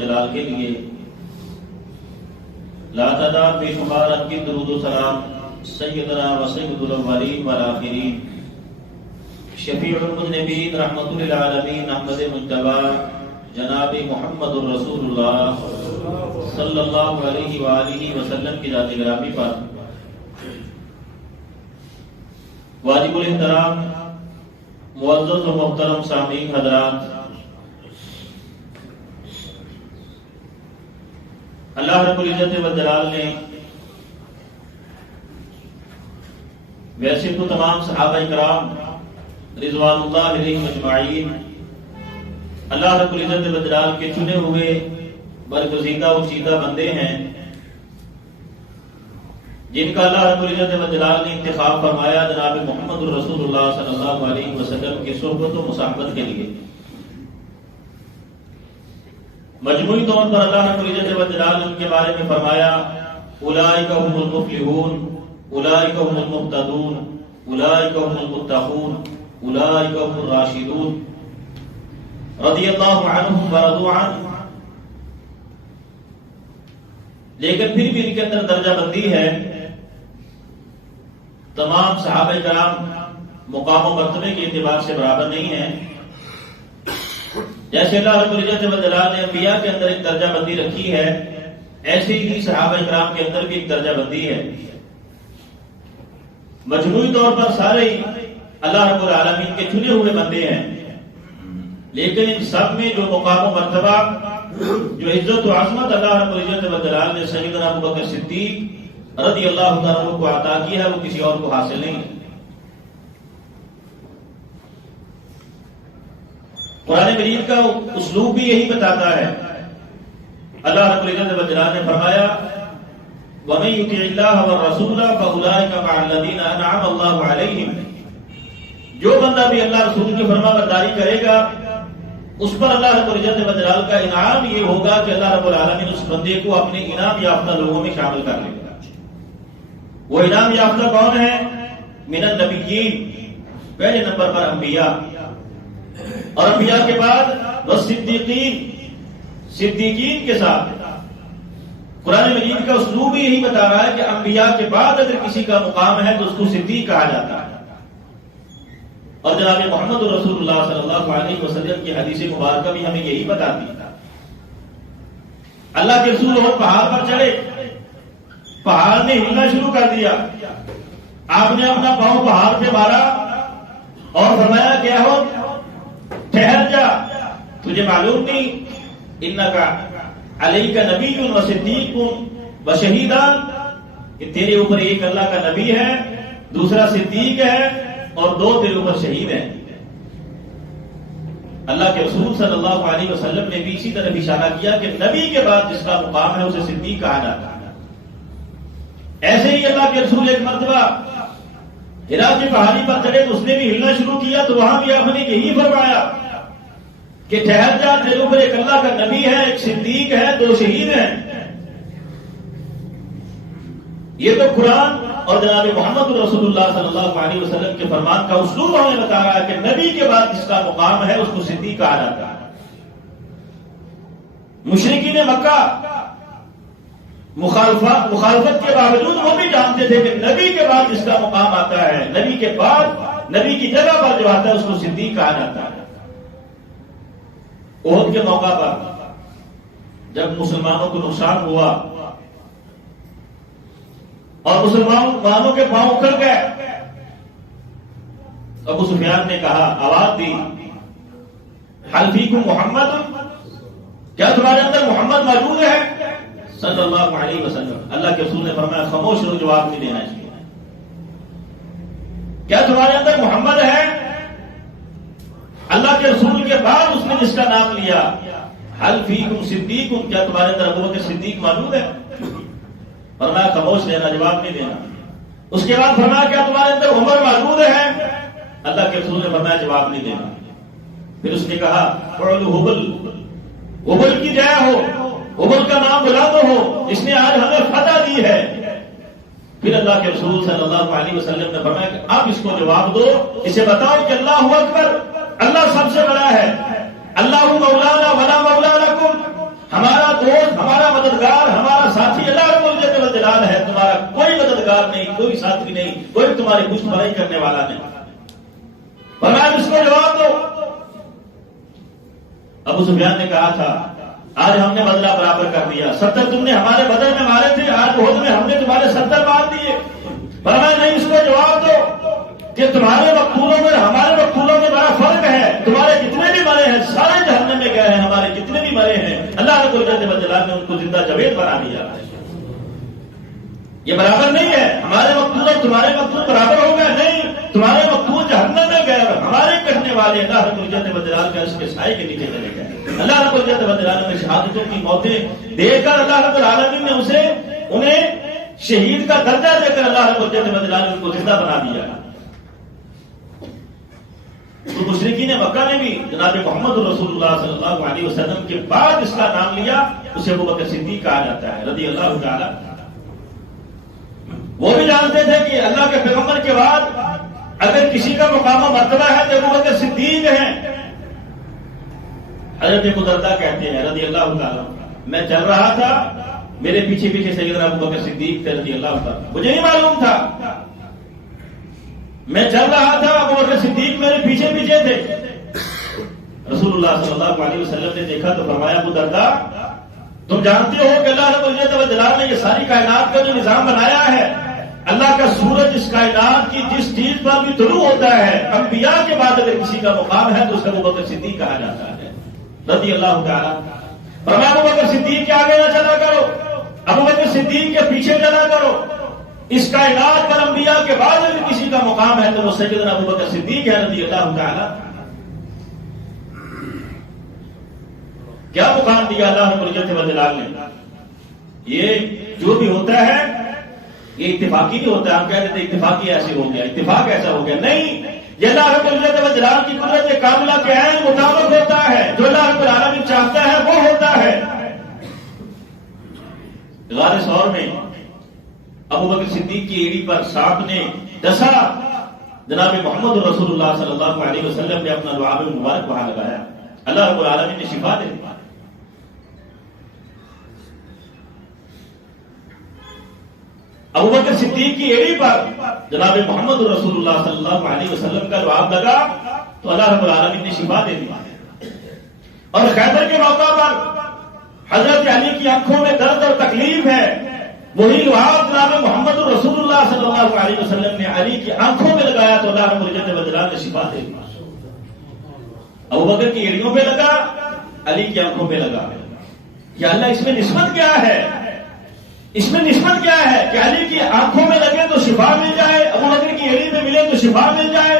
والجلال کے لیے لا تعداد بے شمار ان کی درود و سلام سیدنا و سید الاولین والآخرین شفیع المذنبین رحمت للعالمین احمد مجتبی جناب محمد الرسول اللہ صلی اللہ علیہ وآلہ وسلم کی ذات گرامی پر واجب الاحترام معزز و محترم سامعین حضرات، اللہ رب العزت والجلال نے ویسے تو تمام صحابہ کرام رضوان اللہ علیہم اجمعین اللہ رب العزت والجلال کے چنے ہوئے برگزیدہ و چیدہ بندے ہیں جن کا اللہ رب العزت والجلال نے انتخاب فرمایا جناب محمد الرسول اللہ صلی اللہ علیہ وسلم کی صحبت و مصاحبت کے لیے۔ مجموعی طور پر اللہ رب العزت والجلال نے ان کے بارے میں فرمایا اولئک هم المفلحون اولئک هم المهتدون اولئک هم المتقون اولئک هم الراشدون رضی اللہ عنہم ورضوا عنہ۔ لیکن پھر بھی ان کے اندر درجہ بندی ہے، تمام صحابہ کرام مقام و مرتبے کے اعتبار سے برابر نہیں ہیں۔ جیسے اللہ رب العزت والجلال نے انبیاء کے اندر ایک درجہ بندی رکھی ہے، ایسے ہی صحابہ کرام کے اندر بھی ایک درجہ بندی ہے۔ مجموعی طور پر سارے اللہ رب العالمین کے چنے ہوئے بندے ہیں، لیکن ان سب میں جو مقام و مرتبہ، جو عزت و عظمت اللہ رب العزت والجلال نے سیدنا ابوبکر صدیق رضی اللہ تعالیٰ کو عطا کی ہے، وہ کسی اور کو حاصل نہیں ہے۔ قرآن مجید کا اسلوب بھی یہی بتاتا ہے۔ اللہ رب العزت والجلال نے فرمایا وَمَن يُطِعِ اللَّهَ وَالرَّسُولَ فَأُولَٰئِكَ مَعَ الَّذِينَ أَنْعَمَ اللَّهُ عَلَيْهِمْ۔ جو بندہ بھی اللہ رسول کی فرما برداری کرے گا اس پر اللہ رب العزت والجلال کا انعام یہ ہوگا کہ اللہ رب العالمین اس بندے کو اپنے انعام یافتہ لوگوں میں شامل کر لے گا۔ وہ انعام یافتہ کون ہے؟ من النبیین، پہلے نمبر پر انبیاء، اور انبیاء کے بعد والصدیقین، صدیقین کے ساتھ۔ قرآن مجید کا اسلوب بھی یہی بتا رہا ہے کہ انبیاء کے بعد اگر کسی کا مقام ہے تو اس کو صدیق کہا جاتا ہے۔ اور جناب محمد رسول اللہ صلی اللہ علیہ وسلم کی حدیث مبارکہ بھی ہمیں یہی بتاتی ہے۔ اللہ کے رسول اور پہاڑ پر چڑھے، پہاڑ نے ہلنا شروع کر دیا، آپ نے اپنا پاؤں پہاڑ پہ مارا اور فرمایا کیا ہو، ٹھہر جا، تجھے معلوم نہیں انکا علیک نبی و صدیق و شہیدان، کہ تیرے اوپر ایک اللہ کا نبی ہے، دوسرا صدیق ہے، اور دو تیرے اوپر شہید ہیں۔ اللہ کے رسول صلی اللہ علیہ وسلم نے بھی اسی طرح اشارہ کیا کہ نبی کے بعد جس کا مقام ہے اسے صدیق کہا جاتا ہے۔ ایسے ہی اللہ کے رسول ایک مرتبہ ہرا کی پہاڑی پر چڑھے تو اس نے بھی ہلنا شروع کیا، تو وہاں بھی آپ نے یہی فرمایا کہ ٹھہر جا، تیرے اوپر ایک اللہ کا نبی ہے، ایک صدیق ہے، دو شہید ہیں۔ یہ تو قرآن اور جناب محمد رسول اللہ صلی اللہ علیہ وسلم کے فرمان کا اسلوب ہمیں بتا رہا ہے کہ نبی کے بعد جس کا مقام ہے اس کو صدیق کہا جاتا ہے۔ مشرکین مکہ مخالفت کے باوجود وہ بھی جانتے تھے کہ نبی کے بعد جس کا مقام آتا ہے، نبی کے بعد نبی کی جگہ پر جو آتا ہے اس کو صدیق کہا جاتا ہے۔ احد کے موقع پر جب مسلمانوں کو نقصان ہوا اور مسلمانوں کے پاؤں اکھڑ گئے، ابو سفیان نے کہا، آواز دی، حل فیکم محمد، کیا تمہارے اندر محمد موجود ہے صلی اللہ علیہ وسلم؟ اللہ کے رسول نے فرمایا خاموش رہو، جواب نہیں دینا اس کو۔ کیا تمہارے اندر محمد ہے؟ اللہ کے رسول کے بعد اس نے جس کا نام لیا، حل فیکم صدیق، کیا تمہارے اندر ابوبکر صدیق موجود ہے؟ فرمایا خاموش رہنا، جواب نہیں دینا۔ اس کے بعد فرمایا کیا تمہارے اندر عمر موجود ہے؟ اللہ کے رسول نے فرمایا جواب نہیں دینا۔ پھر اس نے کہا حبل کی جائے ہو، حبل کا نام بلند ہو، اس نے آج ہمیں فتح دی ہے۔ پھر اللہ کے رسول صلی اللہ علیہ وسلم نے فرمایا کہ اب اس کو جواب دو، اسے بتاؤ کہ اللہ اکبر، اللہ سب سے بڑا ہے، اللہ مولانا ولا مولا لکم، ہمارا مددگار ہمارا ساتھی اللہ رب العزت والجلال ہے، تمہارا کوئی مددگار نہیں، کوئی ساتھی نہیں، کوئی تمہاری پشت بھرائی کرنے والا نہیں۔ فرمایا اس کو جواب دو۔ ابو سفیان نے کہا تھا آج ہم نے بدلہ برابر کر دیا، 70 تم نے ہمارے بدر میں مارے تھے، آج احد میں ہم نے تمہارے 70 مار دیے۔ فرمایا نہیں، اس کو جواب دو کہ تمہارے مقتولوں میں ہمارے مقتولوں میں بڑا فرق ہے، تمہارے جتنے بھی مرے ہیں سارے جہنم میں گئے ہیں، ہمارے جتنے بھی مرے ہیں اللہ رب العزت والجلال نے ان کو زندہ جاوید بنا دیا۔ یہ برابر نہیں ہے، ہمارے مقتول اور تمہارے مقتول برابر ہو گئے نہیں، تمہارے مقتول جہنم میں گئے اور ہمارے کٹنے والے اللہ رب العزت والجلال کا اس کے سائے کے نیچے چلے گئے۔ اللہ رب العزت والجلال نے شہادتوں کی موتیں دے کر اللہ رب العالمین نے انہیں شہید کا درجہ دے کر اللہ رب العزت والجلال نے ان کو زندہ بنا دیا۔ تو مشرکین مکہ نے بھی جناب محمد رسول اللہ صلی اللہ علیہ وسلم کے بعد اس کا نام لیا، اسے ابو بکر صدیق کہا جاتا ہے رضی اللہ تعالی۔ وہ بھی جانتے تھے کہ اللہ کے پیغمبر کے بعد اگر کسی کا مقام و مرتبہ ہے تو ابو بکر صدیق ہیں۔ حضرت ابو درداء کہتے ہیں رضی اللہ تعالی، میں چل رہا تھا، میرے پیچھے پیچھے سیدنا ابو بکر صدیق تھے رضی اللہ تعالی، مجھے نہیں معلوم تھا، میں چل رہا تھا، ابو بکر صدیق میرے پیچھے پیچھے تھے۔ رسول اللہ صلی اللہ علیہ وسلم نے دیکھا تو فرمایا ابو درداء تم جانتے ہو کہ اللہ رب العزت والجلال نے یہ ساری کائنات کا جو نظام بنایا ہے، اللہ کا سورج اس کائنات کی جس چیز پر بھی طلوع ہوتا ہے، انبیاء کے بعد اگر کسی کا مقام ہے تو اس کا ابو بکر صدیق کہا جاتا ہے رضی اللہ تعالیٰ۔ فرمایا ابو بکر صدیق کے آگے نہ چلا کرو، ابو بکر صدیق کے پیچھے چلا کرو، اس کائنات پر انبیاء کے بعد اگر کسی کا مقام ہے تو وہ سیدنا ابو بکر صدیق ہے رضی اللہ تعالیٰ۔ کیا مقام دیا اللہ رب العزت والجلال نے؟ یہ جو بھی ہوتا ہے یہ اتفاقی نہیں ہوتا ہے، ہم کہتے ہیں اتفاقی ایسے ہو گیا، اتفاق ایسا ہو گیا، نہیں، یہ اللہ رب العزت والجلال کی قدرت کاملہ کے عین مطابق ہوتا ہے، جو اللہ رب العالمین چاہتا ہے وہ ہوتا ہے۔ غار ثور میں ابو بکر صدیق کی ایڑی پر سانپ نے ڈسا، جناب محمد رسول اللہ صلی اللہ علیہ وسلم نے اپنا لعاب مبارک وہاں لگایا، اللہ رب العالمین نے شفا دے دی۔ ابو بکر صدیق کی ایڑی پر جناب محمد رسول اللہ صلی اللہ علیہ وسلم کا لعاب لگا تو اللہ رب العالمین نے شفا دے دی۔ اور خیبر کے موقع پر حضرت علی کی آنکھوں میں درد اور تکلیف ہے، وہی لعاب جناب محمد رسول اللہ صلی اللہ علیہ وسلم نے علی کی آنکھوں میں لگایا تو اللہ رب العزت والجلال نے شفا دے دی۔ ابو بکر کی ایڑیوں پہ لگا، علی کی آنکھوں پہ لگا، یا اللہ اس میں نسبت کیا ہے؟ اس میں نسبت کیا ہے کہ علی کی آنکھوں میں لگے تو شفا مل جائے، ابو بکر کی ایڑی میں ملے تو شفا مل جائے؟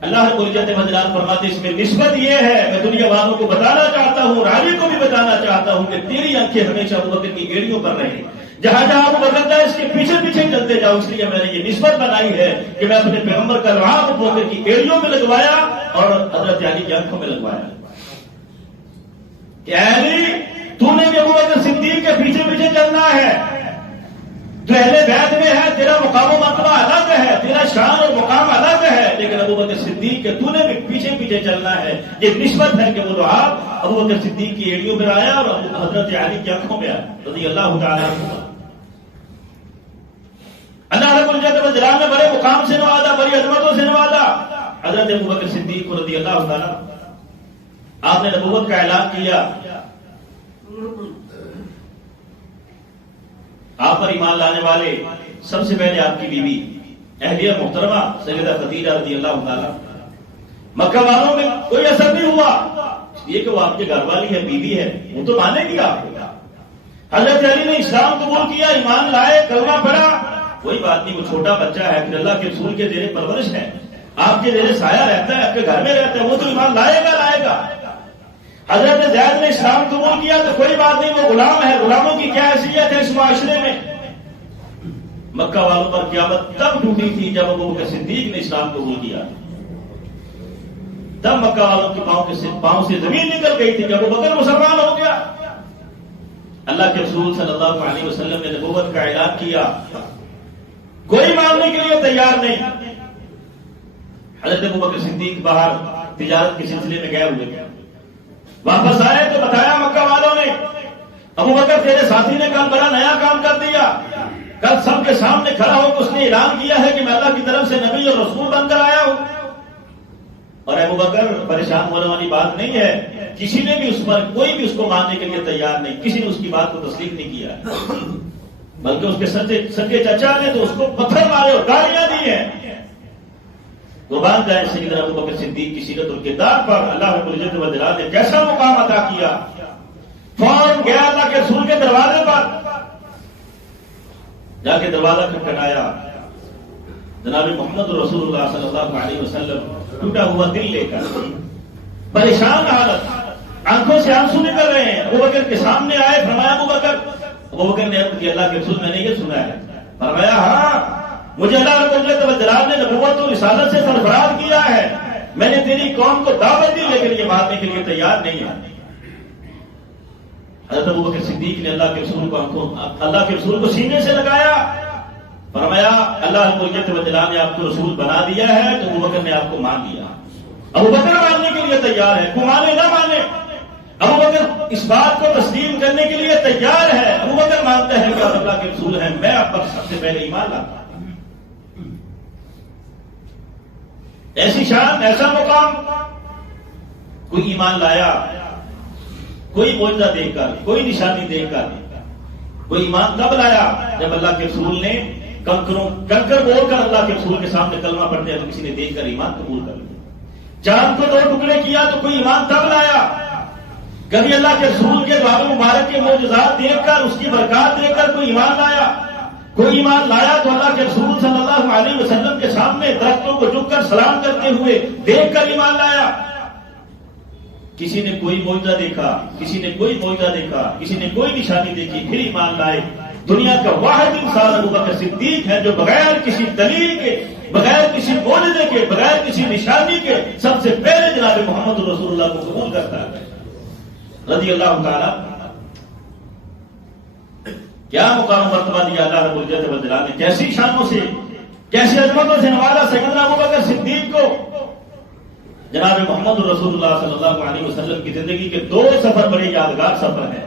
اللہ رب العزت والجلال فرماتے اس میں نسبت یہ ہے، میں دنیا والوں کو بتانا چاہتا ہوں، علی کو بھی بتانا چاہتا ہوں کہ تیری آنکھیں ہمیشہ ابو بکر کی ایڑیوں پر رہیں، جہاں جہاں ابو بکر جائے اس کے پیچھے پیچھے چلتے جاؤ، اس لیے میں نے یہ نسبت بنائی ہے کہ میں اپنے پیغمبر کا لعاب ابو بکر کی ایڑیوں میں لگوایا اور حضرت علی کی آنکھوں میں لگوایا کہ علی تو نے بھی ابو بکر صدیق کے پیچھے پیچھے چلنا ہے، جو اہل بیت میں ہے تیرا مقام و مرتبہ الگ ہے، تیرا شان اور مقام الگ ہے، لیکن ابو بکر صدیق کے تو نے بھی پیچھے پیچھے چلنا ہے۔ یہ نسبت ہے کہ وہ لعاب ابو بکر صدیق کی ایڑیوں میں آیا اور حضرت علی کی آنکھوں میں آیا رضی اللہ تعالیٰ عنہ۔ اللہ رب العزت والجلال نے بڑے مقام سے نوازا، بڑی عظمتوں سے نوازا حضرت ابو بکر صدیق کو رضی اللہ تعالیٰ۔ آپ نے نبوت کا اعلان کیا، آپ پر ایمان لانے والے سب سے پہلے آپ کی بیوی اہلیہ محترمہ سیدہ خدیجہ رضی اللہ تعالیٰ۔ مکہ والوں میں کوئی اثر نہیں ہوا، یہ کہ وہ آپ کے گھر والی ہے، بیوی ہے، وہ تو مانے گی آپ کو۔ حضرت علی نے اسلام قبول کیا، ایمان لائے، کلمہ پڑھا، کوئی بات نہیں، وہ چھوٹا بچہ ہے، پھر اللہ کے رسول کے زیر پرورش ہے، آپ کے زیر سایہ رہتا ہے، آپ کے گھر میں رہتا ہے، وہ تو ایمان لائے گا۔ حضرت زید نے اسلام قبول کیا تو کوئی بات نہیں، وہ غلام ہے، غلاموں کی کیا حیثیت ہے اس معاشرے میں۔ مکہ والوں پر قیامت تب ٹوٹی تھی جب ابو بکر صدیق نے اسلام قبول کیا، تب مکہ والوں کے پاؤں سے زمین نکل گئی تھی جب ابو بکر مسلمان ہو گیا۔ اللہ کے رسول صلی اللہ علیہ وسلم نے نبوت کا اعلان کیا، کوئی ماننے کے لیے تیار نہیں۔ حضرت ابو بکر صدیق باہر تجارت کے سلسلے میں گئے ہوئے تھے، واپس آئے تو بتایا مکہ والوں نے ابو بکر تیرے ساتھی نے کل بڑا نیا کام کر دیا، کل سب کے سامنے کھڑا ہو اس نے اعلان کیا ہے کہ میں اللہ کی طرف سے نبی اور رسول بن کر آیا ہوں۔ اور ابو بکر پریشان ہونے والی بات نہیں ہے، کسی نے بھی اس پر کوئی بھی اس کو ماننے کے لیے تیار نہیں، کسی نے اس کی بات کو تسلیم نہیں کیا، بلکہ اس کے سچے چچا نے تو اس کو پتھر مارے اور گالیاں دی ہیں۔ قربان جائے سیدنا ابو بکر صدیق کی سیرت اور کردار پر اللہ رب العزت والجلال نے کیسا مقام عطا کیا۔ فوراً گیا اللہ کے رسول کے دروازے پر، جا کے دروازہ کھٹکھٹایا، جناب محمد رسول اللہ صلی اللہ علیہ وسلم ٹوٹا ہوا دل لے کر، پریشان حالت، آنکھوں سے آنسو نکل رہے ہیں، ابو بکر کے سامنے آئے، فرمایا ابو بکر نے عرض کی اللہ کے رسول میں نے یہ سنا ہے، فرمایا ہاں مجھے اللہ رب العزت والجلال نے نبوت و رسالت سے سرفراز کیا ہے، میں نے تیری قوم کو دعوت دی لیکن یہ ماننے کے لیے تیار نہیں ہے۔ حضرت ابو بکر صدیق نے اللہ کے رسول کو سینے سے لگایا، فرمایا اللہ رب العزت والجلال نے آپ کو رسول بنا دیا ہے تو ابو بکر نے آپ کو مان لیا۔ ابو بکر ماننے کے لیے تیار ہے، کو مانے نہ مانے، ابو بکر اس بات کو تسلیم کرنے کے لیے تیار ہے۔ ابو بکر مانتا ہے کہ آپ اللہ کے رسول ہیں، میں آپ پر سب سے پہلے ایمان لاتا ہوں۔ ایسی شان، ایسا مقام، کوئی ایمان لایا، کوئی معجزہ دیکھ کر، کوئی نشانی دیکھ کر، کوئی ایمان کب لایا جب اللہ کے رسول نے کنکر بول کر اللہ کے رسول کے سامنے کلمہ پڑھتے ہیں تو کسی نے دیکھ کر ایمان قبول کر لیا۔ چاند کو 2 ٹکڑے کیا تو کوئی ایمان تب لایا۔ کبھی اللہ کے رسول کے دعا مبارک کے معجزات دیکھ کر، اس کی برکات دیکھ کر کوئی ایمان لایا۔ کوئی ایمان لایا تو اللہ کے رسول صلی اللہ علیہ وسلم کے سامنے درختوں کو جھک کر سلام کرتے ہوئے دیکھ کر ایمان لایا۔ کسی نے کوئی معجزہ دیکھا، کسی نے کوئی معجزہ دیکھا، کسی نے کوئی نشانی دیکھی، پھر ایمان لائے۔ دنیا کا واحد انسان ابو بکر صدیق ہے جو بغیر کسی دلیل کے، بغیر کسی معجزے کے، بغیر کسی نشانی کے سب سے پہلے جناب محمد رسول اللہ کو قبول کرتا ہے رضی اللہ تعالی۔ کیا مقام مرتبہ دیا اللہ رب العزت والجلال نے، کیسی شانوں سے، کیسی عظمتوں سے نوازا سیدنا ابو بکر صدیق کو۔ جناب محمد رسول اللہ صلی اللہ علیہ وسلم کی زندگی کے 2 سفر بڑے یادگار سفر ہیں۔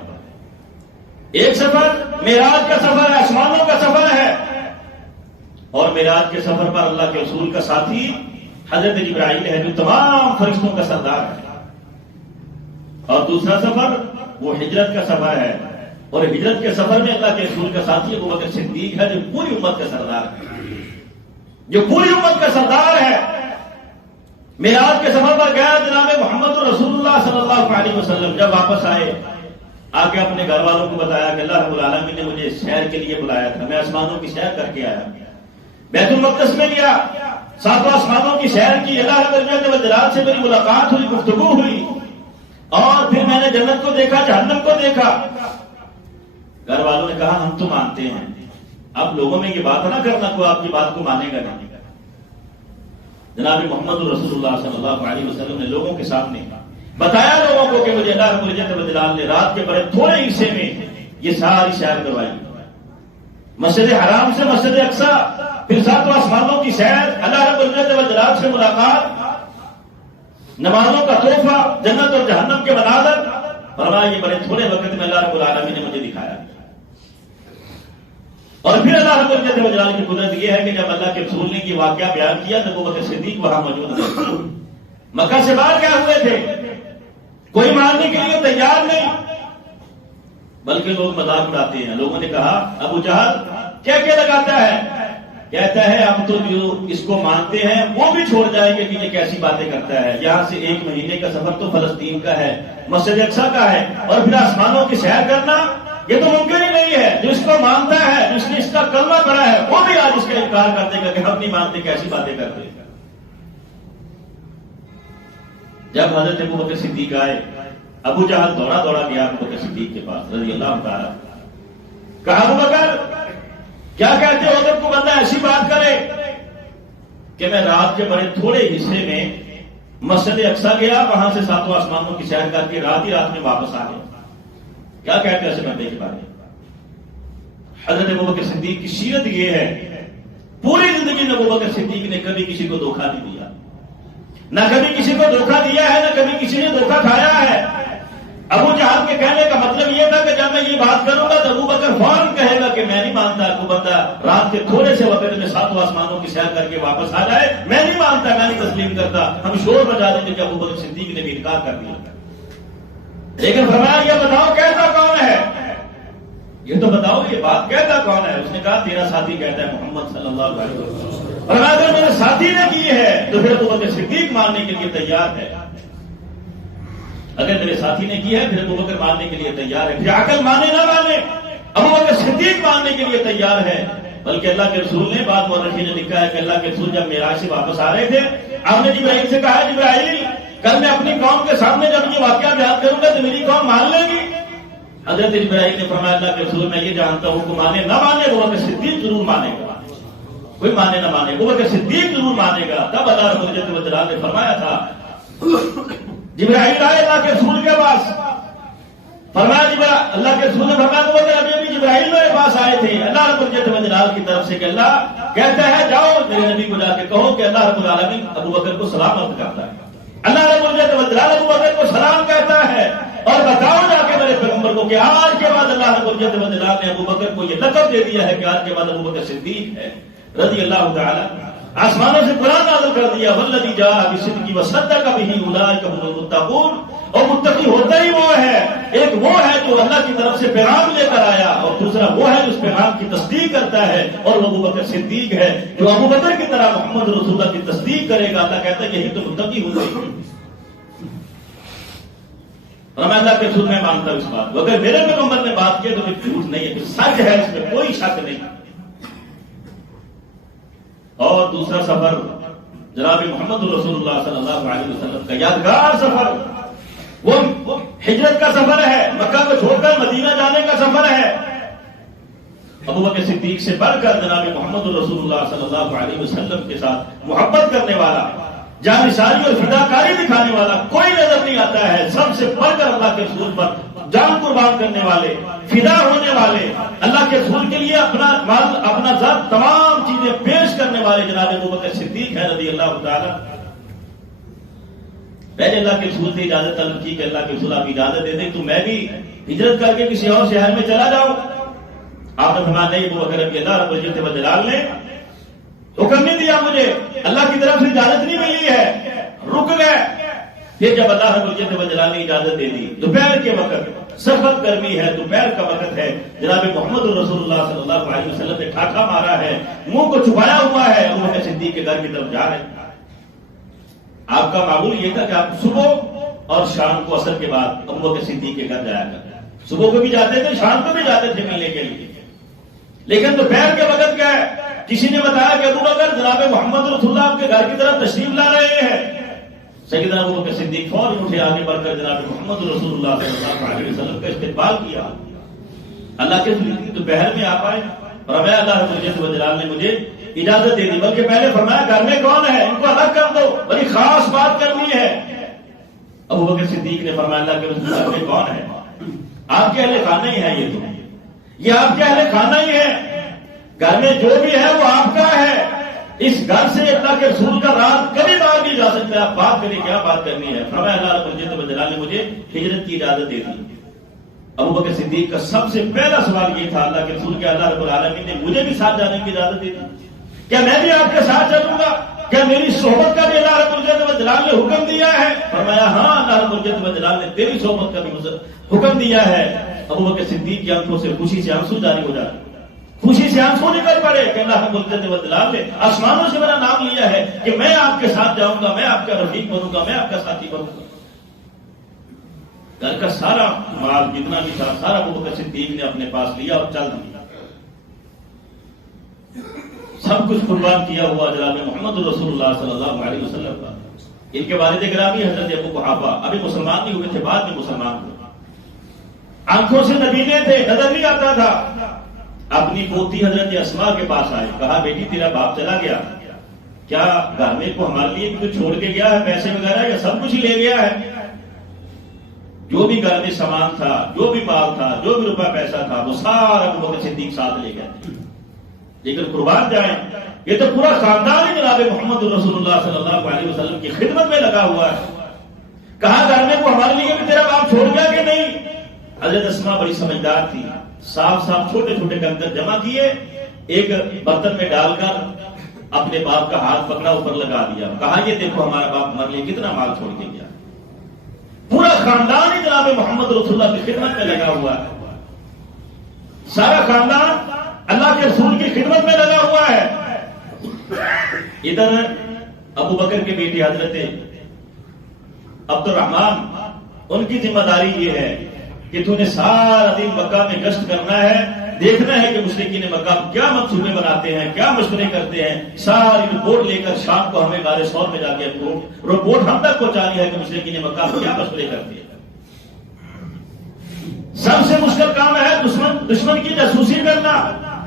ایک سفر معراج کا سفر ہے، آسمانوں کا سفر ہے، اور معراج کے سفر پر اللہ کے رسول کا ساتھی حضرت جبرائیل ہے جو تمام فرشتوں کا سردار ہے۔ اور دوسرا سفر وہ ہجرت کا سفر ہے، اور ہجرت کے سفر میں اللہ کے رسول کا ساتھی ابو بکر صدیق ہے جو پوری امت کا سردار ہے، جو پوری امت کا سردار ہے۔ معراج کے سفر پر گیا جناب محمد رسول اللہ صلی اللہ علیہ وسلم، جب واپس آئے آ کے اپنے گھر والوں کو بتایا کہ اللہ رب العالمین نے مجھے سیر کے لیے بلایا تھا، میں آسمانوں کی سیر کر کے آیا، بیت المقدس میں گیا، 7 آسمانوں کی سیر کی، اللہ رب العزت والجلال سے میری ملاقات ہوئی، گفتگو ہوئی، اور پھر میں نے جنت کو دیکھا، جہنم کو دیکھا۔ گھر والوں نے کہا ہم تو مانتے ہیں، اب لوگوں میں یہ بات نہ کرنا کوئی آپ کی بات کو مانے گا نہیں۔ جناب محمد رسول اللہ صلی اللہ علیہ وسلم نے لوگوں کے سامنے بتایا لوگوں کو کہ مجھے اللہ رب العزت والجلال نے رات کے بڑے تھوڑے حصے میں یہ ساری سیر کروائی، مسجد حرام سے مسجد اقصی، پھر 7 آسمانوں کی سیر، اللہ رب العزت والجلال سے ملاقات، نمازوں کا تحفہ، جنت اور جہنم کے مناظر، فرمایا یہ بڑے تھوڑے وقت میں اللہ رب العالمین نے مجھے دکھایا۔ اور پھر اللہ رب العزت والجلال کی قدرت یہ ہے کہ جب اللہ کے رسول نے یہ واقعہ بیان کیا تو ابو بکر صدیق وہاں موجود تھے، مکہ سے باہر کیا ہوئے تھے، کوئی ماننے کے لیے تیار نہیں، بلکہ لوگ مذاق اڑاتے ہیں۔ لوگوں نے کہا ابو جہل کیا کیا لگاتا ہے، کہتا ہے اب تو جو اس کو مانتے ہیں وہ بھی چھوڑ جائیں گے کہ یہ کیسی باتیں کرتا ہے، یہاں سے 1 مہینے کا سفر تو فلسطین کا ہے، مسجد اقصی کا ہے، اور پھر آسمانوں کی سیر کرنا یہ تو ممکن ہی نہیں ہے۔ جو اس کو مانتا ہے، جس نے اس کا کلمہ پڑھا ہے، وہ بھی آج اس کا انکار کر دے گا کہ ہم نہیں مانتے، کیسی باتیں کرتے ہیں۔ جب حضرت ابو بکر صدیق آئے، ابو جہل دوڑا گیا ابو بکر صدیق کے پاس رضی اللہ تعالیٰ، کہا ابو بکر کیا کہتے ہو اگر کوئی بندہ ایسی بات کرے کہ میں رات کے بڑے تھوڑے حصے میں مسجد اقصی گیا، وہاں سے 7 آسمانوں کی سیر کر کے رات ہی رات میں واپس آ گیا، کیا کہتے ہیں ایسے بندے کے بارے میں؟ حضرت ابو بکر صدیق کی سیرت یہ ہے، پوری زندگی میں ابو بکر صدیق نے کبھی کسی کو دھوکہ نہیں دیا، نہ کبھی کسی کو دھوکہ دیا ہے، نہ کبھی کسی نے دھوکہ کھایا ہے۔ ابو جہل کے کہنے کا مطلب یہ تھا کہ جب میں یہ تو آسمانوں کی سیر کر کے واپس آ جائے. میں نہیں مانتا, میں نہیں تسلیم کرتا. ہم شور بجا دیں گے کہ ابو بکر صدیق نے بھی انکار کر دیا. لیکن فرمایا یہ بتاؤ کہتا کون ہے, یہ تو بتاؤ یہ بات کہتا کون ہے. اس نے کہا تیرا ساتھی کہتا ہے محمد صلی اللہ علیہ وسلم. اور اگر میرے ساتھی نے کی ہے تو پھر ابو بکر صدیق ماننے کے لیے تیار ہے. اگر میرے ساتھی نے کی ہے پھر ابو بکر ماننے کے لیے تیار ہے. پھر عقل مانے نہ مانے ابو بکر صدیق ماننے کے لیے تیار ہے. بلکہ اللہ کے رسول نے بات مورخین نے لکھا ہے کہ اللہ کے رسول جب معراج سے واپس آ رہے تھے, آپ نے جبرائیل سے کہا جبرائیل کل میں اپنی قوم کے سامنے جب یہ واقعہ بیان کروں گا تو میری قوم مان لے گی. حضرت جبرائیل نے فرمایا اللہ کے رسول میں یہ جانتا ہوں کہ مانے نہ مانے ابو بکر صدیق ضرور مانے گا. کوئی مانے نہ مانے ابو بکر صدیق ضرور مانے گا. تب اللہ رب العزت والجلال نے فرمایا تھا جبرائیل آئے اللہ کے رسول کے پاس, فرمایا اللہ کے رسول نے فرمایا تو ابھی ابھی جبرائیل میرے پاس آئے تھے اللہ رب العزت والجلال کی طرف سے کہ اللہ کہتا ہے جاؤ میرے نبی کو جا کے کہو کہ اللہ رب العالمین ابو بکر کو سلامت کرتا ہے. اللہ رب العزت والجلال ابو بکر کو سلام کہتا ہے. اور بتاؤ جا کے میرے پیغمبر کو کہ آج کے بعد اللہ رب العزت والجلال نے ابو بکر کو یہ لقب دے دیا ہے کہ آج کے بعد ابو بکر صدیق ہے رضی اللہ تعالی. آسمانوں سے قرآن نازل کر دیا والذی جاء بالصدق وصدق به اولئک هم المتقون. اور متقی ہوتا ہی وہ ہے, ایک وہ ہے جو اللہ کی طرف سے پیغام لے کر آیا, اور دوسرا وہ ہے جو اس پیغام کی تصدیق کرتا ہے, اور وہ ابو بکر صدیق ہے جو ابو بکر کی طرح محمد رسول اللہ کی تصدیق کرے گا. اللہ کہتا ہے یہی تو متقی ہوتے ہیں. اور میں اللہ کے رسول میں مانتا ہوں اس بات کو. اگر میرے پیغمبر نے بات کی تو پھر جھوٹ نہیں ہے, سچ ہے, اس میں کوئی شک نہیں. اور دوسرا سفر جناب محمد رسول اللہ صلی اللہ علیہ وسلم کا یادگار سفر وہ ہجرت کا سفر ہے, مکہ کو چھوڑ کر مدینہ جانے کا سفر ہے. ابو بکر صدیق سے بڑھ کر جناب محمد رسول اللہ صلی اللہ علیہ وسلم کے ساتھ محبت کرنے والا, جانثاری اور فداکاری دکھانے والا کوئی نظر نہیں آتا ہے. سب سے بڑھ کر اللہ کے رسول پر جان قربان کرنے والے, فدا ہونے والے, اللہ کے رسول کے لیے اپنا مال اپنا ذات تمام چیزیں پیش کرنے والے جناب ابو بکر صدیق ہے رضی اللہ تعالی. پہلے اللہ کے رسول سے اجازت طلب کی کہ اللہ کے رسول آپ اجازت دے دیں تو میں بھی ہجرت کر کے کسی اور شہر میں چلا جاؤں. آپ نے فرمایا نہیں ابو بکر ابھی اللہ رب العزت والجلال نے حکم نہیں دیا, مجھے اللہ کی طرف سے اجازت نہیں ملی ہے, رک گئے. پھر جب اللہ رب العزت والجلال نے اجازت دے دی, دوپہر کے وقت سخت گرمی ہے, دوپہر کا وقت ہے, جناب محمد رسول اللہ صلی اللہ علیہ وسلم نے ٹھاٹھا مارا ہے, منہ کو چھپایا ہوا ہے, ابو بکر صدیق کے گھر کی طرف جا رہے ہیں. آپ کا معمول یہ تھا کہ آپ صبح اور شام کو عصر کے بعد ابو بکر صدیق کے گھر جایا کرتے, صبح کو بھی جاتے تھے شام کو بھی جاتے تھے ملنے کے لیے. لیکن دوپہر کے وقت کیا ہے, کسی نے بتایا کہ ابو بکر جناب محمد رسول اللہ آپ کے گھر کی طرف تشریف لا رہے ہیں. سیدنا ابو بکر صدیق فوراً اٹھے, آگے بڑھ کر جناب محمد رسول اللہ صلی اللہ علیہ وسلم کا استقبال کیا. اللہ کے دوپہر میں آپ آئے اور میں اللہ رب العزت والجلال نے مجھے اجازت دے دی, بلکہ پہلے فرمایا گھر میں کون ہے ان کو الگ کر دو, بڑی خاص بات کرنی ہے. ابو بکر صدیق نے فرمایا اللہ کے رسول گھر میں کون ہے, آپ کے اہل خانہ ہی ہے, یہ آپ کے اہل خانہ ہی ہے, گھر میں جو بھی ہے وہ آپ کا ہے. اس گھر سے اللہ کے رسول کا راز کبھی باہر نہیں جا سکتا. آپ بات کریں کیا بات کرنی ہے. فرمایا اللہ رب العزت والجلال نے مجھے ہجرت کی اجازت دے دی. ابو بکر صدیق کا سب سے پہلا سوال یہ تھا اللہ کے رسول کے اللہ رب العالمین نے مجھے بھی ساتھ جانے کی اجازت دے دی, کیا میں بھی آپ کے ساتھ چلوں گا, کیا میری صحبت کا بھی اللہ رب العزت والجلال نے حکم دیا ہے. فرمایا ہاں اللہ رب العزت والجلال نے تیری صحبت کا بھی حکم دیا ہے. ابو بکر صدیق کی آنکھوں سے خوشی سے آنسو جاری ہو جاتے, خوشی سے آنسو نکل پڑے کہ اللہ رب العزت والجلال نے آسمانوں سے میرا نام لیا ہے کہ میں آپ کے ساتھ جاؤں گا, میں آپ کا رفیق بنوں گا, میں آپ کا ساتھی بنوں گا. گھر کا سارا مال جتنا بھی تھا سارا ابو بکر صدیق نے اپنے پاس لیا اور چل دیا. سب کچھ قربان کیا ہوا جناب محمد رسول اللہ صلی اللہ علیہ وسلم کا. ان کے والد گرامی حضرت ابو قحافہ ابھی مسلمان نہیں ہوئے تھے, بعد میں مسلمان ہوئے. آنکھوں سے نبینے تھے, نظر نہیں آتا تھا. اپنی پوتی حضرت اسماء کے پاس آئے, کہا بیٹی تیرا باپ چلا گیا, کیا گھر میں کو ہمارے لیے بھی چھوڑ کے گیا ہے, پیسے وغیرہ یا سب کچھ ہی لے گیا ہے. جو بھی گھر میں سامان تھا, جو بھی مال تھا, جو بھی روپیہ پیسہ تھا وہ سارا ابو بکر صدیق ساتھ لے گئے. لیکن قربان جائیں یہ تو پورا خاندان ہی جناب محمد رسول اللہ صلی اللہ علیہ وسلم کی خدمت میں لگا ہوا ہے. کہا گھر میں کو ہمارے لیے بھی تیرا باپ چھوڑ گیا کہ نہیں. حضرت اسماء بڑی سمجھدار تھی, صاف صاف چھوٹے چھوٹے کنکر جمع کیے, ایک برتن میں ڈال کر اپنے باپ کا ہاتھ پکڑا، اوپر لگا دیا، کہا یہ دیکھو ہمارا باپ ہمارے لیے کتنا مال چھوڑ کے گیا. پورا خاندان ہی جناب محمد رسول اللہ کی خدمت میں لگا ہوا ہے. سارا خاندان اللہ کے رسول کی خدمت میں لگا ہوا ہے. ادھر ابو بکر کے بیٹے حضرت عبد الرحمان، ان کی ذمہ داری یہ ہے کہ تو نے سارا دن مکہ میں گشت کرنا ہے، دیکھنا ہے کہ مشرکین مکہ کیا منصوبے بناتے ہیں، کیا مشورے کرتے ہیں. ساری رپورٹ لے کر شام کو ہمیں غار ثور میں جا کے رپورٹ ہم تک پہنچانی ہے کہ مشرکین مکہ کیا مشورے کرتے ہیں. سب سے مشکل کام ہے دشمن کی جاسوسی کرنا،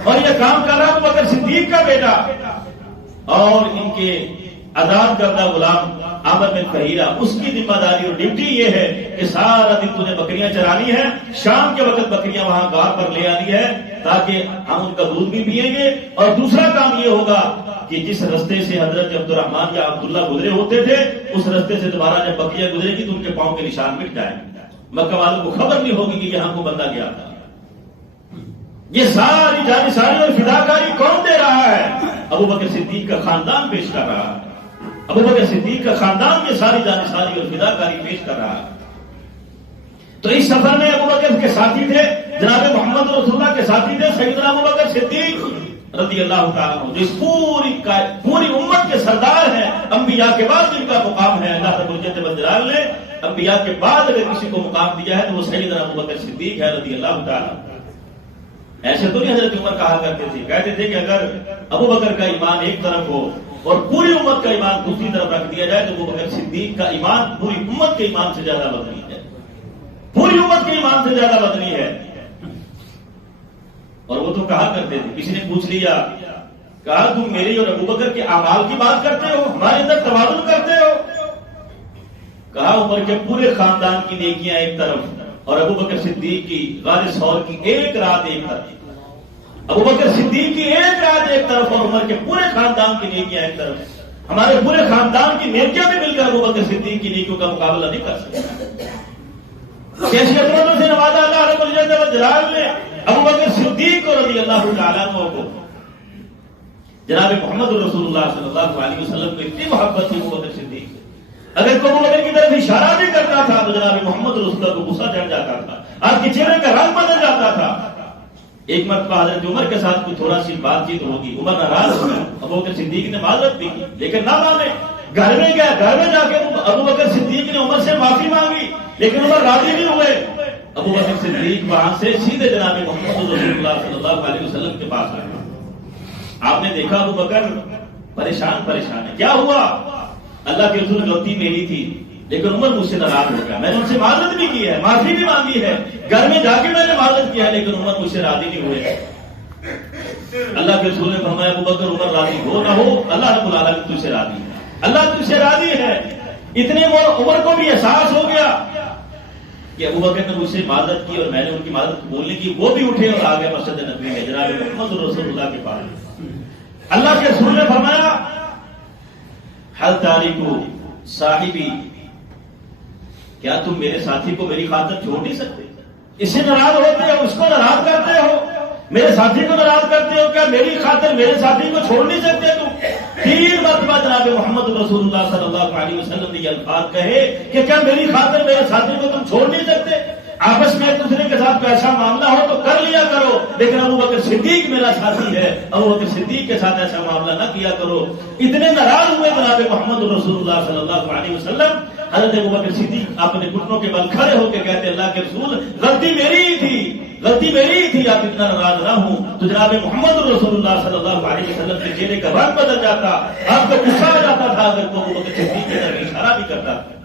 اور یہ کام کر رہا ابو بکر صدیق کا بیٹا اور ان کے آزاد کردہ غلام عامر بن فہیرہ. اس کی ذمہ داری اور ڈیوٹی یہ ہے کہ سارا دن تجھے بکریاں چرانی ہے، شام کے وقت بکریاں وہاں غار پر لے آنی ہے تاکہ ہم ان کا دودھ بھی پیئیں گے. اور دوسرا کام یہ ہوگا کہ جس رستے سے حضرت عبد الرحمان یا عبداللہ گزرے ہوتے تھے اس رستے سے دوبارہ جب بکریاں گزرے گی تو ان کے پاؤں کے نشان مٹ جائیں گے. مکہ والوں کو خبر نہیں ہوگی کہ یہاں کو بندہ گیا تھا. یہ ساری جانشاری اور فداکاری کون دے رہا ہے؟ ابو بکر صدیق کا خاندان پیش کر رہا ہے. ابو بکر صدیق کا خاندان یہ ساری جانشاری اور فداکاری پیش کر رہا ہے. تو اس سفر میں ابو بکر کے ساتھی تھے جناب محمد رسول اللہ کے ساتھی تھے سیدنا ابو بکر صدیق رضی اللہ تعالیٰ عنہ، جو اس پوری امت کے سردار ہیں. انبیاء کے بعد جن کا مقام ہے، اللہ رب العزت والجلال نے انبیاء کے بعد اگر کسی کو مقام دیا ہے تو وہ سیدنا ابو بکر صدیق ہے رضی اللہ تعالیٰ. ایسے تو نہیں حضرت عمر کہا کرتے تھے، کہتے تھے کہ اگر ابو بکر کا ایمان ایک طرف ہو اور پوری امت کا ایمان دوسری طرف رکھ دیا جائے تو ابو بکر صدیق کا ایمان پوری امت کے ایمان سے زیادہ وزنی ہے، پوری امت کے ایمان سے زیادہ وزنی ہے. اور وہ تو کہا کرتے تھے، کسی نے پوچھ لیا، کہا تم میری اور ابو بکر کے اعمال کی بات کرتے ہو، ہمارے اندر توازن کرتے ہو؟ کہا عمر کے پورے خاندان کی نیکیاں ایک طرف اور ابو بکر صدیق کی غار ثور کی ایک رات ایک طرف. ابو بکر صدیق کی ایک رات ایک طرف اور عمر کے پورے خاندان کی نیکیاں ایک طرف. ہمارے پورے خاندان کی نیکیاں بھی مل کر ابو بکر صدیق کی نیکیوں کا مقابلہ نہیں کر سکتے. کیسی عظمتوں سے نوازا اللہ رب العزت والجلال نے ابو بکر صدیق رضی اللہ تعالیٰ عنہ کو. جناب محمد رسول اللہ صلی اللہ علیہ وسلم کو اتنی محبت تھی ابو بکر صدیق سے، اگر کوئی ابو بکر کی طرف اشارہ بھی کرتا تھا تو جناب محمد رسول اللہ کو غصہ چڑھ جاتا تھا، آپ کے چہرے کا رنگ بدل جاتا تھا. ایک مرتبہ حضرت عمر کے ساتھ کوئی تھوڑا سی بات چیت ہوگی، عمر ناراض ہو گیا، ابو بکر صدیق نے معذرت بھی کی لیکن نہ مانے. گھر میں گیا، گھر میں جا کے ابو بکر صدیق نے عمر سے معافی مانگی لیکن عمر راضی نہیں ہوئے. ابو بکر صدیق وہاں سے سیدھے جناب محمد رسول اللہ صلی اللہ علیہ وسلم کے پاس آئے. آپ نے دیکھا ابو بکر پریشان ہے. کیا ہوا؟ اللہ کے رسول غلطی میری تھی لیکن عمر مجھ سے ناراض ہو گیا، میں نے ان سے معذرت بھی کی ہے، معافی بھی مانگی ہے، گھر میں جا کے میں نے معذرت کیا ہے لیکن عمر مجھ سے راضی نہیں ہوئے. اللہ کے رسول نے فرمایا ابو بکر عمر راضی ہو نہ ہو اللہ رب العالمین تجھ سے راضی ہے، اللہ تجھ سے راضی ہے. اتنے عمر کو بھی احساس ہو گیا کہ ابو بکر نے مجھ سے معذرت کی اور میں نے ان کی معذرت بولنے کی. وہ بھی اٹھے اور آ گئے مسجد نبوی میں جناب محمد رسول اللہ کے پاس. اللہ کے رسول نے فرمایا حل تاریکو صاحبی، کیا تم میرے ساتھی کو میری خاطر چھوڑ نہیں سکتے؟ اس سے ناراض ہوتے ہو، اس کو ناراض کرتے ہو، میرے ساتھی کو ناراض کرتے ہو، کیا میری خاطر میرے ساتھی کو چھوڑ نہیں سکتے تم؟ 3 مرتبہ جناب محمد رسول اللہ صلی اللہ علیہ وسلم نے یہ الفاظ کہے کہ کیا میری خاطر میرے ساتھی کو تم چھوڑ نہیں سکتے؟ آپس میں ایک دوسرے کے ساتھ ایسا معاملہ ہو تو کر لیا کرو لیکن ابو بکر صدیق میرا ساتھی ہے، ابو بکر صدیق کے ساتھ ایسا معاملہ نہ کیا کرو. اتنے ناراض ہوئے جناب محمد رسول اللہ صلی اللہ علیہ وسلم. حضرت ابو بکر صدیق اپنے گھٹنوں کے بل کھڑے ہو کے کہتے اللہ کے رسول غلطی میری ہی تھی، آپ اتنا ناراض نہ ہوں. تو جناب محمد رسول اللہ صلی اللہ علیہ وسلم کے چہرے کا رنگ بدل جاتا، آپ کو غصہ آ جاتا تھا اگر تو ابو بکر صدیق کی طرف اشارہ بھی کرتا تھا.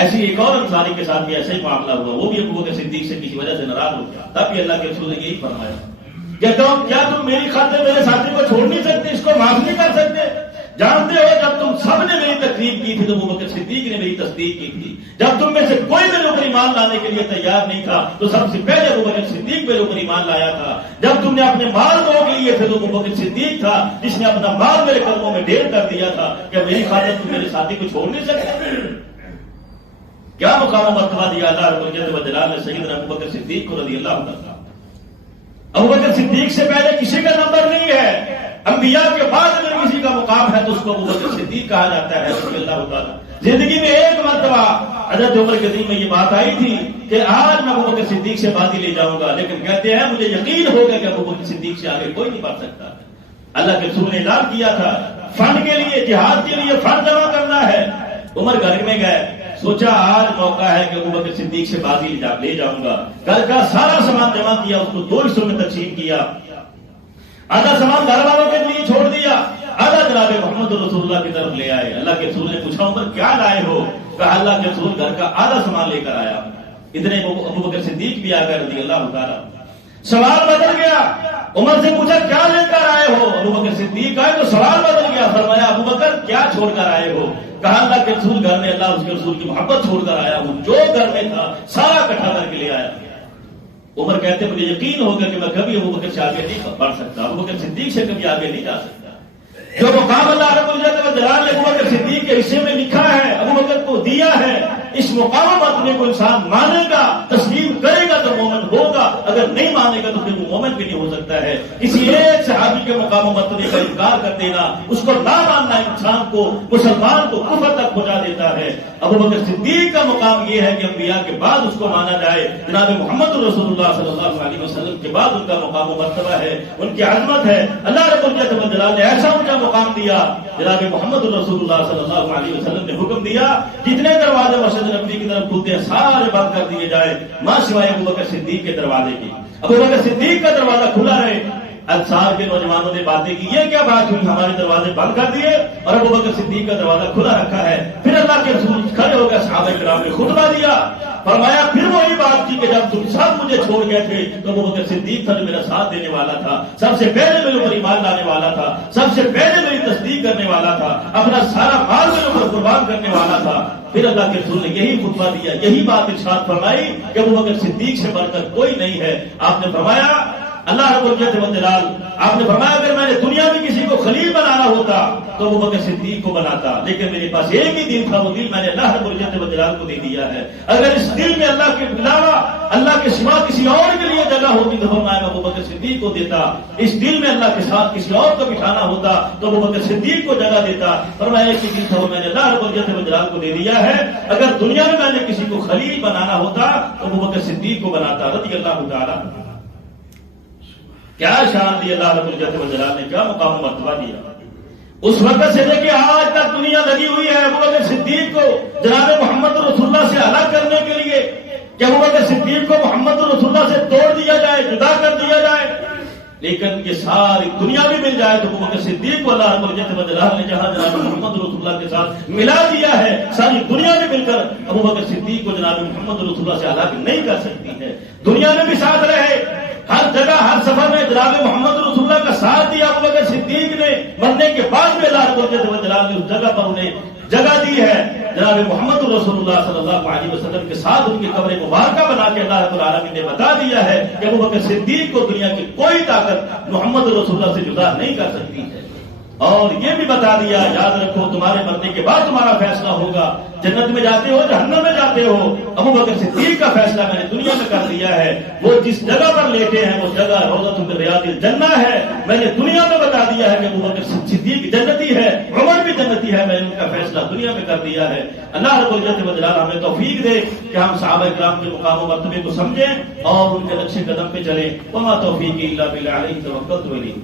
ایسی ایک اور انصاری کے ساتھ بھی ایسا ہی معاملہ ہوا، وہ بھی ابو بکر صدیق سے کسی وجہ سے ناراض ہو گیا. تب بھی اللہ کے رسول نے یہی فرمایا کہ کیا تم میری خاطر میرے ساتھی کو چھوڑ نہیں سکتے، اس کو معاف نہیں کر سکتے؟ جانتے ہو جب تم سب نے میری تکلیف کی تھی تو ابو بکر صدیق نے میری تصدیق کی تھی. جب تم میں سے کوئی میرے اوپر ایمان لانے کے لیے تیار نہیں تھا تو سب سے پہلے ابو بکر صدیق میرے اوپر ایمان لایا تھا. جب تم نے اپنے مال روک لیے تھے تو ابو بکر صدیق تھا جس نے اپنا مال میرے قدموں میں ڈھیر کر دیا تھا. کیا میری خاطر تم میرے ساتھی کو چھوڑ نہیں سکتے؟ کیا مقام و مرتبہ دیا اللہ رب العزت والجلال نے سیدنا ابو بکر صدیق کو رضی اللہ عنہ. ابوبکر صدیق سے پہلے کسی کا نمبر نہیں ہے، انبیاء کے بعد اگر کسی کا مقام ہے تو اس کو ابوبکر صدیق کہا جاتا ہے رضی اللہ تعالیٰ۔ زندگی میں ایک مرتبہ حضرت عمر کے دل میں یہ بات آئی تھی کہ آج میں ابوبکر صدیق سے بازی لے جاؤں گا، لیکن کہتے ہیں مجھے یقین ہو گیا کہ ابوبکر صدیق سے آگے کوئی نہیں بڑھ سکتا۔ اللہ کے رسول نے اعلان کیا تھا فنڈ کے لیے، جہاد کے لیے فنڈ جمع کرنا ہے۔ عمر گھر میں گئے، سوچا آج موقع ہے کہ ابوبکر صدیق سے بازی لے جاؤں گا۔ گھر کا سارا سامان جمع کیا، اس کو 2 حصوں میں تقسیم کیا، آدھا سامان گھر والوں کے لیے چھوڑ دیا، آدھا جناب محمد رسول اللہ کی طرف لے آئے۔ اللہ کے رسول نے پوچھا عمر کیا لائے ہو؟ کہا اللہ کے رسول گھر کا آدھا سامان لے کر آیا۔ اتنے ابوبکر صدیق بھی آ گئے رضی اللہ تعالیٰ۔ سوال بدل گیا، عمر سے پوچھا کیا لے کر آئے ہو؟ ابوبکر صدیق آئے تو سوال بدل گیا، فرمایا ابوبکر کیا چھوڑ کر آئے ہو؟ کہا اللہ کے رسول گھر میں اللہ اس کے رسول کی محبت چھوڑ کر آیا ہوں، جو گھر میں تھا سارا اکٹھا کر کے لے آیا۔ عمر کہتے مجھے یقین ہوگا کہ میں کبھی ابوبکر سے آگے نہیں بڑھ سکتا، ابوبکر صدیق سے کبھی آگے نہیں جا سکتا۔ جو مقام اللہ رب العزت و جلال نے ابوبکر صدیق کے حصے میں لکھا ہے، ابوبکر کو دیا ہے، اس مقام مرتبے کو انسان مانے گا، تسلیم کرے گا تو مومن ہوگا، اگر نہیں مانے گا تو پھر وہ مومن بھی نہیں ہو سکتا ہے۔ کسی ایک صحابی کے مقام و مرتبے کا انکار کر دینا، اس کو نہ ماننا انسان کو، مسلمان کو کفر تک پہنچا دیتا ہے۔ ابوبکر صدیق کا مقام یہ ہے کہ انبیاء کے بعد اس کو مانا جائے، جناب محمد رسول اللہ صلی اللہ علیہ وسلم کے بعد ان کا مقام و مرتبہ ہے، ان کی عظمت ہے۔ اللہ رب العزت و جلال نے ایسا ان کا مقام دیا، جناب محمد رسول اللہ صلی اللہ علیہ وسلم نے حکم دیا جتنے دروازے مسجد نبوی کی طرف کھلتے ہیں سارے بند کر دیے جائے، ماں سوائے ابوبکر صدیق کے دروازے کی۔ ابوبکر صدیق کا دروازہ کھلا رہے۔ انصار کے نوجوانوں نے باتیں کی یہ کیا بات ہوئی، ہمارے دروازے بند کر دیے اور ابوبکر صدیق کا دروازہ کھلا رکھا ہے۔ پھر اللہ کے رسول کھڑے ہو گئے، صحابہ کرام نے خطبہ دیا، فرمایا پھر وہی بات کی کہ جب تم سب مجھے چھوڑ گئے تھے تو ابوبکر صدیق تھا جو میرا ساتھ دینے والا تھا، سب سے پہلے میرے اوپر ایمان لانے والا تھا، سب سے پہلے میری تصدیق کرنے والا تھا، اپنا سارا مال میرے اوپر قربان کرنے والا تھا۔ پھر اللہ کے رسول نے یہی خطبہ دیا، یہی بات ارشاد فرمائی کہ ابوبکر صدیق سے بڑھ کر کوئی نہیں ہے۔ آپ نے فرمایا اللہ رب العزت و جلال، آپ نے فرمایا اگر میں نے دنیا میں کسی کو خلیل بنانا ہوتا تو ابوبکر صدیق کو بناتا، لیکن میرے پاس ایک ہی دل تھا، وہ دل میں نے اللہ رب العزت و جلال کو دے دیا ہے۔ اگر اس دل میں اللہ کے علاوہ اللہ کے سوا کسی اور کے لیے جگہ ہوتی تو فرمایا میں ابوبکر صدیق کو دیتا، اس دل میں اللہ کے ساتھ کسی اور کو بٹھانا ہوتا تو ابوبکر صدیق کو جگہ دیتا۔ فرمایا ایک ہی دل تھا، وہ میں نے اللہ رب العزت و جلال کو دے دیا ہے۔ اگر دنیا میں میں نے کسی کو خلیل بنانا ہوتا تو ابوبکر صدیق کو بناتا رضی اللہ تعالیٰ۔ کیا شان دی اللہ رب العزت و جلال نے، کیا مقام و مرتبہ دیا۔ اس وقت سے لے کے آج تک دنیا لگی ہوئی ہے ابوبکر صدیق کو جناب محمد رسول اللہ سے الگ کرنے کے لیے کہ ابوبکر صدیق کو محمد رسول اللہ سے توڑ دیا جائے، جدا کر دیا جائے۔ لیکن یہ ساری دنیا بھی مل جائے تو ابوبکر صدیق کو اللہ رب العزت و جلال نے جہاں جناب محمد رسول اللہ کے ساتھ ملا دیا ہے، ساری دنیا بھی مل کر ابوبکر صدیق کو جناب محمد رسول اللہ سے الگ نہیں کر سکتی ہے۔ دنیا میں بھی ساتھ رہے، ہر جگہ ہر سفر میں جناب محمد رسول اللہ کا ساتھ دیا ابوبکر صدیق نے، مرنے کے بعد بھی اللہ رب العزت و جلال نے اس جگہ پر انہیں جگہ دی ہے۔ جناب محمد رسول اللہ صلی اللہ علیہ وسلم کے ساتھ ان کی قبر مبارکہ بنا کے اللہ رب العالمین نے بتا دیا ہے کہ ابوبکر صدیق کو دنیا کی کوئی طاقت محمد رسول اللہ سے جدا نہیں کر سکتی ہے۔ اور یہ بھی بتا دیا یاد رکھو تمہارے مرنے کے بعد تمہارا فیصلہ ہوگا، جنت میں جاتے ہو جہنم میں جاتے ہو، ابوبکر صدیق کا فیصلہ میں نے دنیا میں کر دیا ہے۔ وہ جس جگہ پر لیٹے ہیں وہ جگہ روضۃ من ریاض الجنہ ہے، میں نے دنیا میں بتا دیا ہے کہ ابوبکر صدیق جنتی ہے، عمر بھی جنتی ہے، میں نے ان کا فیصلہ دنیا میں کر دیا ہے۔ اللہ رب العزت و جلال ہمیں توفیق دے کہ ہم صحابہ کرام کے مقام و مرتبے کو سمجھیں اور ان کے نقش قدم پہ چلیں۔ وما توفیقی الا باللہ علیہ توکلت و الیہ۔